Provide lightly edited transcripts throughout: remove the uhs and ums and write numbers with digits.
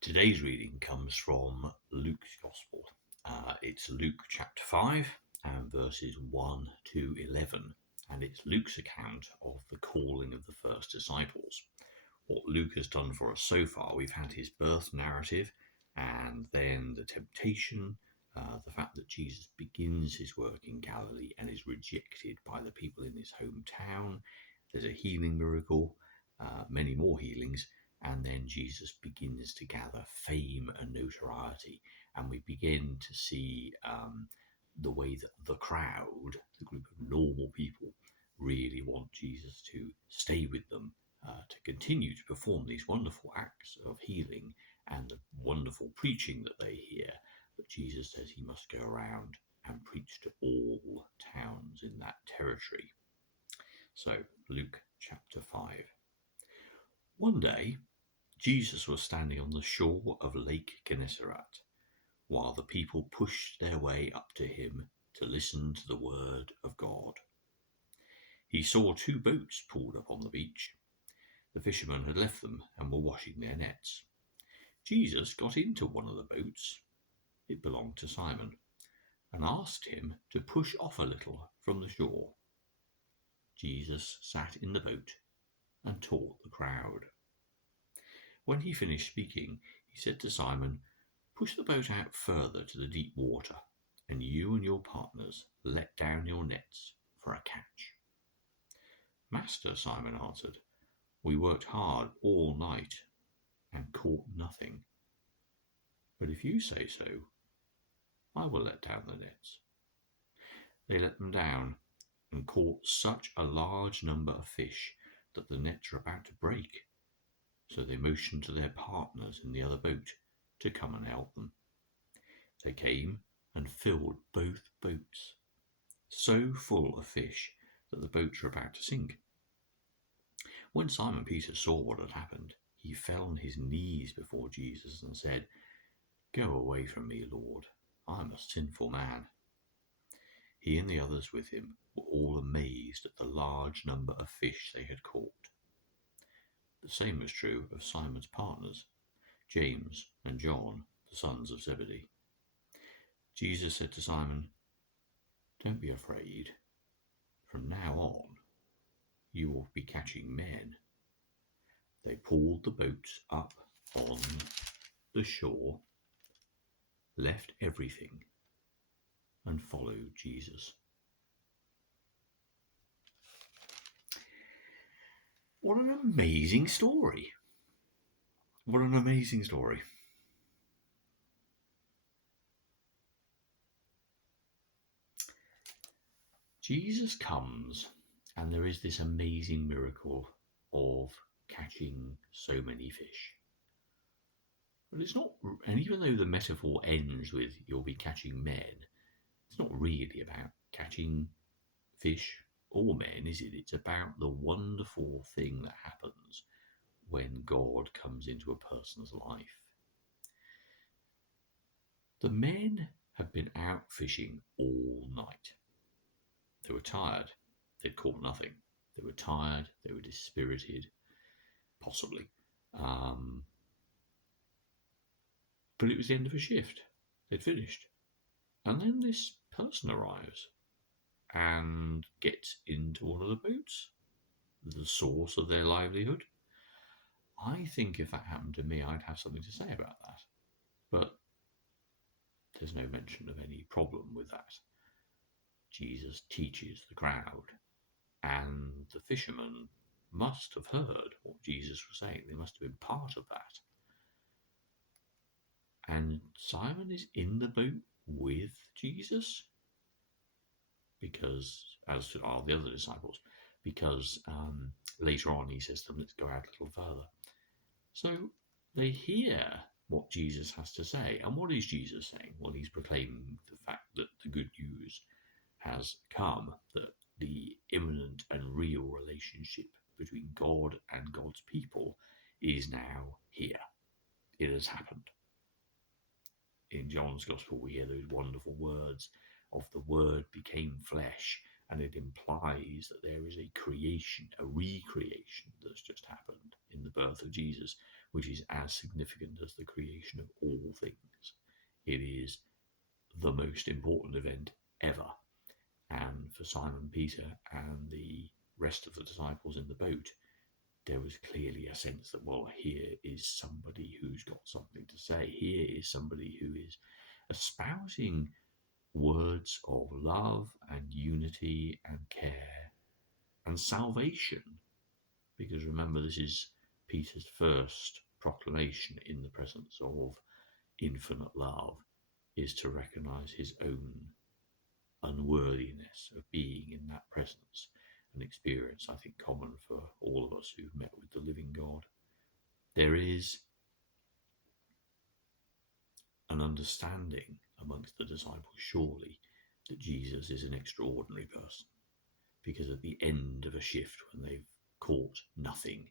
Today's reading comes from Luke's Gospel. It's Luke chapter 5 and verses 1 to 11, and it's Luke's account of the calling of the first disciples. What Luke has done for us so far, we've had his birth narrative and then the temptation, the fact that Jesus begins his work in Galilee and is rejected by the people in his hometown. There's a healing miracle, many more healings, and then Jesus begins to gather fame and notoriety, and we begin to see the way that the crowd, the group of normal people, really want Jesus to stay with them, to continue to perform these wonderful acts of healing and the wonderful preaching that they hear. But Jesus says he must go around and preach to all towns in that territory. So, Luke chapter 5. One day, Jesus was standing on the shore of Lake Gennesaret, while the people pushed their way up to him to listen to the word of God. He saw two boats pulled up on the beach. The fishermen had left them and were washing their nets. Jesus got into one of the boats, it belonged to Simon, and asked him to push off a little from the shore. Jesus sat in the boat and taught the crowd. When he finished speaking, he said to Simon, "Push the boat out further to the deep water, and you and your partners let down your nets for a catch." "Master," Simon answered, "we worked hard all night and caught nothing. But if you say so, I will let down the nets." They let them down and caught such a large number of fish that the nets were about to break. So they motioned to their partners in the other boat to come and help them. They came and filled both boats, so full of fish that the boats were about to sink. When Simon Peter saw what had happened, he fell on his knees before Jesus and said, "Go away from me, Lord, I am a sinful man." He and the others with him were all amazed at the large number of fish they had caught. The same was true of Simon's partners, James and John, the sons of Zebedee. Jesus said to Simon, "Don't be afraid. From now on, you will be catching men." They pulled the boats up on the shore, left everything, and followed Jesus. What an amazing story! What an amazing story. Jesus comes, and there is this amazing miracle of catching so many fish. But it's not, and even though the metaphor ends with "you'll be catching men," it's not really about catching fish or men, is it? It's about the wonderful thing that happens when God comes into a person's life. The men had been out fishing all night. They were tired. They'd caught nothing. They were tired. They were dispirited, possibly. But it was the end of a shift. They'd finished. And then this person arrives and gets into one of the boats, the source of their livelihood. I think if that happened to me, I'd have something to say about that. But there's no mention of any problem with that. Jesus teaches the crowd, and the fishermen must have heard what Jesus was saying. They must have been part of that. And Simon is in the boat with Jesus, because, as are the other disciples, because later on he says to them, "Let's go out a little further." So they hear what Jesus has to say. And what is Jesus saying? Well, he's proclaiming the fact that the good news has come, that the imminent and real relationship between God and God's people is now here. It has happened. In John's Gospel, we hear those wonderful words of "the Word became flesh and it implies that there is a creation, a recreation that's just happened in the birth of Jesus, which is as significant as the creation of all things. It is the most important event ever. And for Simon Peter and the rest of the disciples in the boat, there was clearly a sense that, well, here is somebody who's got something to say. Here is somebody who is espousing words of love and unity and care and salvation. Because remember, this is Peter's first proclamation in the presence of infinite love, is to recognize his own unworthiness of being in that presence, an experience I think common for all of us who've met with the living God. There is an understanding amongst the disciples, surely, that Jesus is an extraordinary person, because at the end of a shift, when they've caught nothing,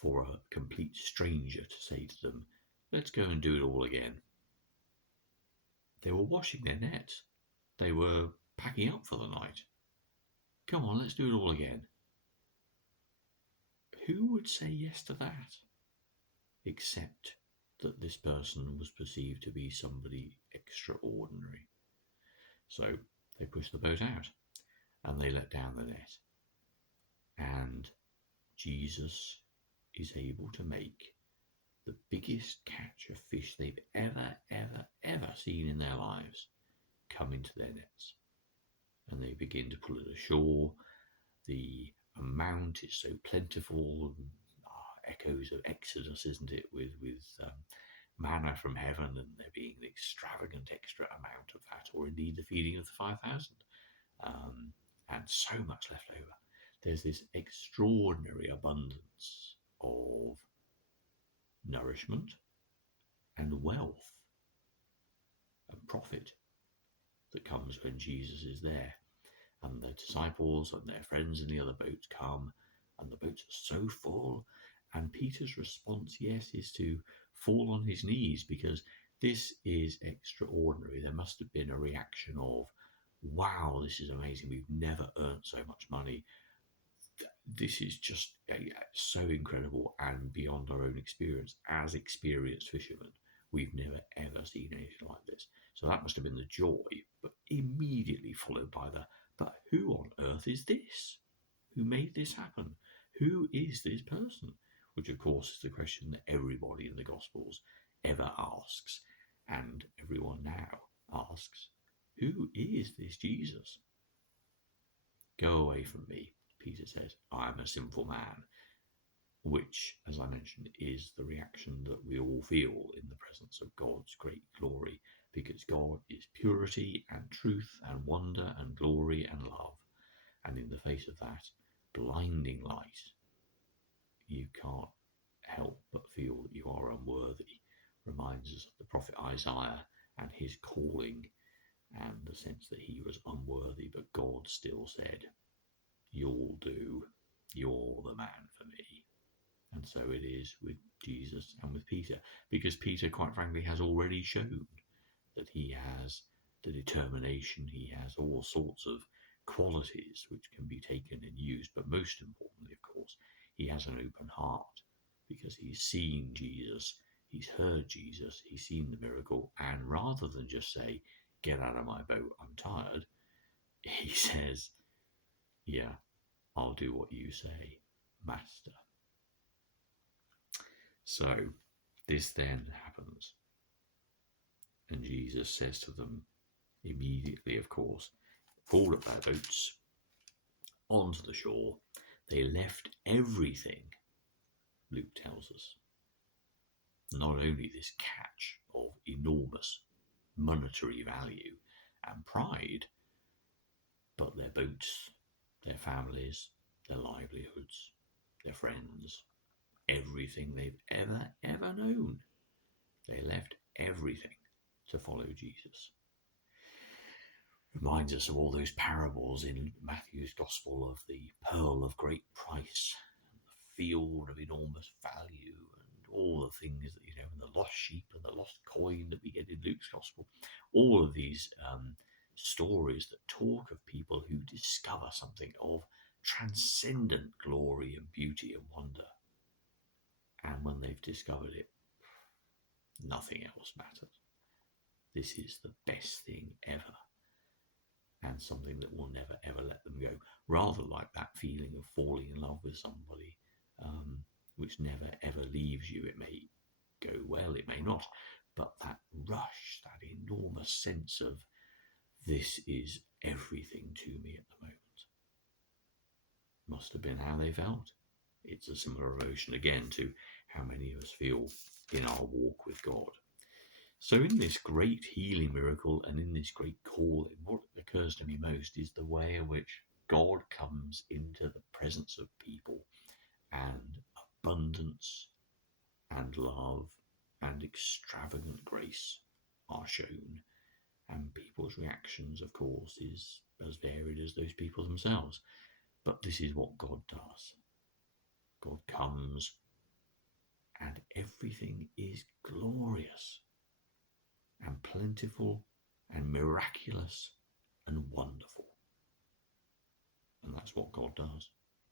for a complete stranger to say to them, let's go and do it all again. They were washing their nets. They were packing up for the night. Come on, let's do it all again. Who would say yes to that? Except that this person was perceived to be somebody extraordinary. So they pushed the boat out and they let down the net. And Jesus is able to make the biggest catch of fish they've ever seen in their lives come into their nets. And they begin to pull it ashore. The amount is so plentiful, echoes of Exodus, isn't it, with manna from heaven, and there being an extravagant extra amount of that, or indeed the feeding of the 5,000, and so much left over. There's this extraordinary abundance of nourishment and wealth and profit that comes when Jesus is there. And the disciples and their friends in the other boats come, and the boats are so full. And Peter's response, yes, is to fall on his knees, because this is extraordinary. There must have been a reaction of, wow, this is amazing. We've never earned so much money. This is just so incredible and beyond our own experience. As experienced fishermen, we've never ever seen anything like this. So that must have been the joy, but immediately followed by the, but who on earth is this? Who made this happen? Who is this person? Which, of course, is the question that everybody in the Gospels ever asks, and everyone now asks, who is this Jesus? Go away from me, Peter says, I am a sinful man, which, as I mentioned, is the reaction that we all feel in the presence of God's great glory, because God is purity and truth and wonder and glory and love. And in the face of that blinding light, you can't help but feel that you are unworthy. Reminds us of the prophet Isaiah and his calling, and the sense that he was unworthy, but God still said, you'll do, you're the man for me. And so it is with Jesus and with Peter, because Peter, quite frankly, has already shown that he has the determination, he has all sorts of qualities which can be taken and used, but most importantly, of course, he has an open heart, because he's seen Jesus, he's heard Jesus, he's seen the miracle, and rather than just say, get out of my boat, I'm tired, he says, yeah, I'll do what you say, Master. So this then happens, and Jesus says to them immediately, of course, pulled up their boats onto the shore. They left everything, Luke tells us. Not only this catch of enormous monetary value and pride, but their boats, their families, their livelihoods, their friends, everything they've ever known. They left everything to follow Jesus. Reminds us of all those parables in Matthew's Gospel of the pearl of great price, and the field of enormous value, and all the things that, and the lost sheep and the lost coin that we get in Luke's Gospel. All of these stories that talk of people who discover something of transcendent glory and beauty and wonder. And when they've discovered it, nothing else matters. This is the best thing ever, and something that will never ever let them go. Rather like that feeling of falling in love with somebody, which never ever leaves you. It may go well, it may not, but that rush, that enormous sense of this is everything to me at the moment, must have been how they felt. It's a similar emotion again to how many of us feel in our walk with God. So in this great healing miracle and in this great calling, what occurs to me most is the way in which God comes into the presence of people, and abundance and love and extravagant grace are shown. And people's reactions, of course, is as varied as those people themselves. But this is what God does. God comes and everything is glorious and plentiful and miraculous and wonderful. And that's what God does.